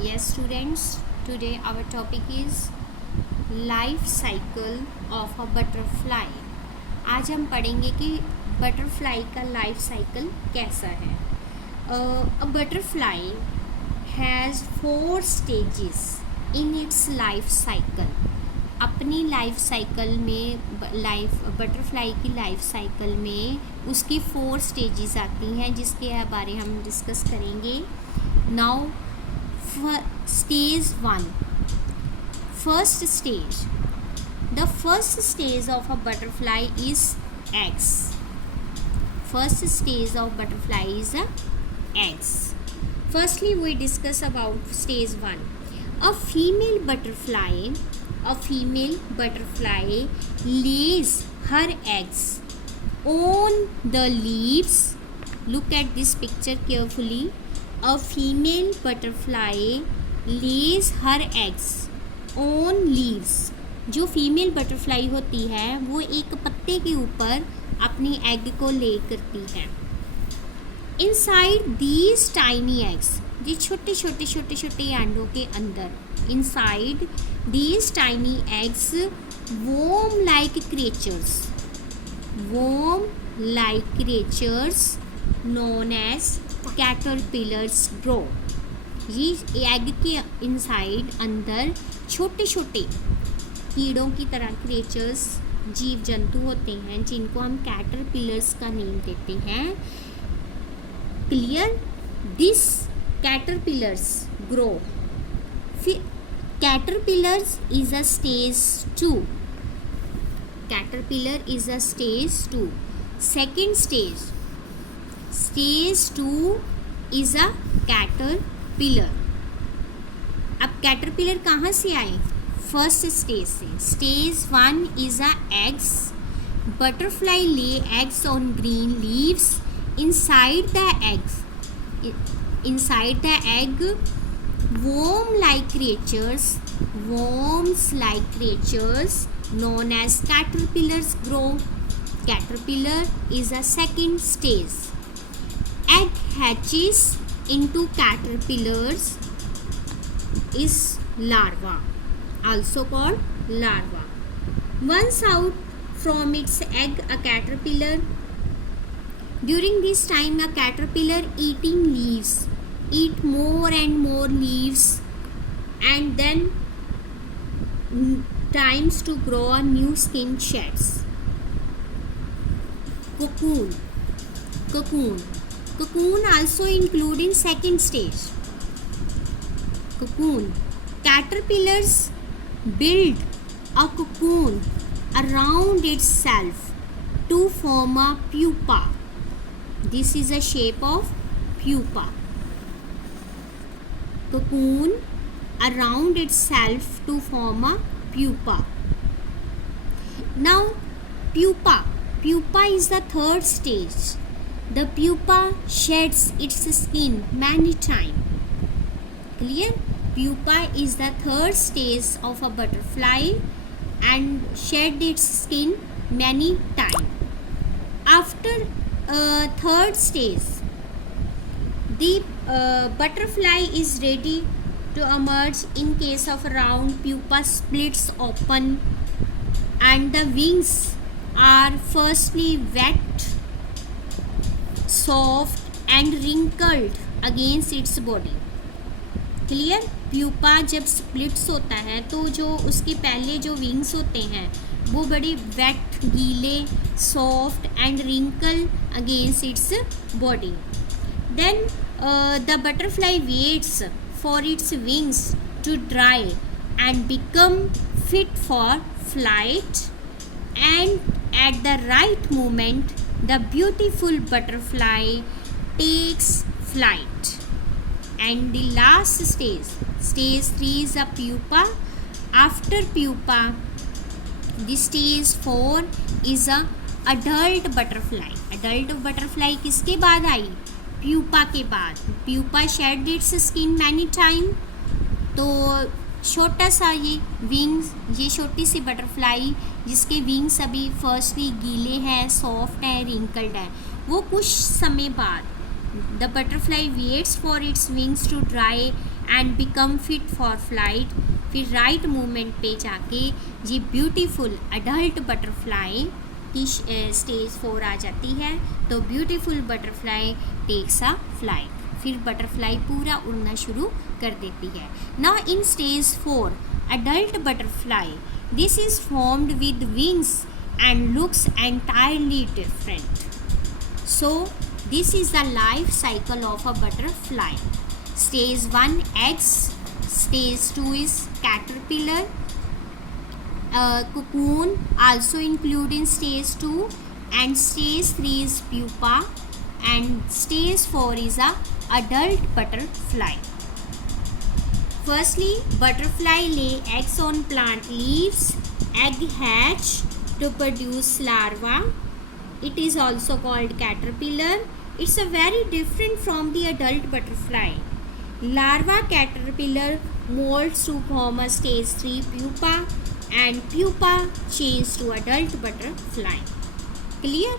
Yes, students, today our topic is life cycle of a butterfly. आज हम पढ़ेंगे कि बटरफ्लाई का लाइफ साइकिल कैसा है. A butterfly has 4 stages in its life cycle. अपनी लाइफ साइकिल में बटरफ्लाई की लाइफ साइकिल में उसकी 4 स्टेजेस आती हैं जिसके बारे हम डिस्कस करेंगे. Now stage 1, first stage. The first stage of a butterfly is eggs. First stage of butterfly is eggs. Firstly, we discuss about stage 1. A female butterfly lays her eggs on the leaves. Look at this picture carefully. A female butterfly lays her eggs on leaves. जो female butterfly होती है वो एक पत्ते के ऊपर अपनी egg को ले करती है. इनसाइड दीज टाइनी एग्स, ये छोटे छोटे छोटे छोटे अंडों के अंदर, inside these tiny eggs worm like creatures known as caterpillars grow. ये एग के इनसाइड अंदर छोटे छोटे कीड़ों की तरह क्रिएचर्स, जीव जंतु होते हैं जिनको हम कैटरपिलर्स का नेम देते हैं. Clear? This caterpillars grow. Caterpillars is a stage 2. Caterpillar is a stage 2. Second stage, stage 2 is a caterpillar. अब कैटरपिलर कहाँ से आए? फर्स्ट स्टेज से. Stage 1 is a eggs. Butterfly lay eggs on green leaves. Inside the egg worms like creatures known as caterpillars grow. Caterpillar is a second stage. Egg hatches into caterpillars is larva, also called larva. Once out from its egg, a caterpillar, during this time a caterpillar eat more and more leaves, and then times to grow a new skin sheds. Cocoon also include in second stage. Cocoon. Caterpillars build a cocoon around itself to form a pupa. This is a shape of pupa. Cocoon around itself to form a pupa. Now, pupa is the third stage. The pupa sheds its skin many times. Clear? Pupa is the third stage of a butterfly and shed its skin many times. After third stage, the butterfly is ready to emerge. In case of round, pupa splits open and the wings are firstly wet, soft and wrinkled against its body. Clear? Pupa जब splits होता है तो जो उसके पहले जो wings होते हैं वो बड़े वेट, गीले, soft and wrinkle against its body. Then the butterfly waits for its wings to dry and become fit for flight, and at the right moment the beautiful butterfly takes flight. And the last stage, stage 3 is a pupa. After pupa, the stage 4 is a adult butterfly. Adult butterfly किसके बाद आई? Pupa के बाद. Pupa shed its skin many time. तो छोटा सा ये wings, ये छोटी सी बटरफ्लाई जिसके विंग्स अभी फर्स्टली गीले हैं, सॉफ्ट हैं, रिंकल्ड हैं, वो कुछ समय बाद the butterfly waits for its wings to dry and become fit for flight. फिर राइट मूवमेंट पे जाके ये ब्यूटीफुल अडल्ट बटरफ्लाई की स्टेज 4 आ जाती है। तो beautiful butterfly takes a flight, फिर बटरफ्लाई पूरा उड़ना शुरू कर देती है। Now in stage 4 adult butterfly, this is formed with wings and looks entirely different. So this is the life cycle of a butterfly. Stage 1 eggs, stage 2 is caterpillar, cocoon also include in stage 2, and stage 3 is pupa, and stage 4 is a adult butterfly. Firstly, butterfly lay eggs on plant leaves. Egg hatch to produce larva. It is also called caterpillar. It's a very different from the adult butterfly. Larva caterpillar molts to form a stage 3 pupa, and pupa change to adult butterfly. Clear?